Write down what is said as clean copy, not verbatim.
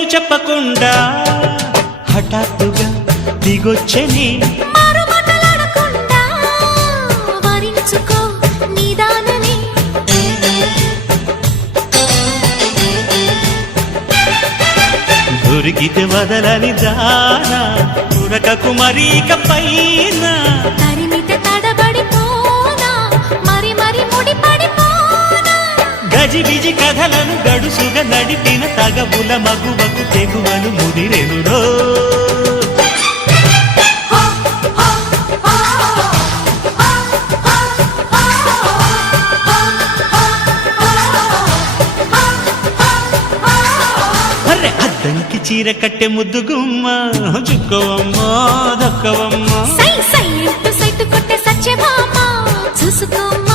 పేరు చెప్పకుండా హఠాత్తుగా దిగొచ్చని దొరికితే వదలని దానా ఉరకకు మరీక పైన తరిమితే తడబడిపోనా మరి మరి ముడిపడిపోనా గజిబిజి కథలను గడుసుగా నడిపిన తగవుల మగువకు తెగువను ముదిరెనురో అద్దంకి చీర కట్టె ముద్దు గుమ్మ చుక్కవమ్మ దక్కవమ్మ సై సై సైటు కొట్టే సత్యభామ చూసుకోమ్మ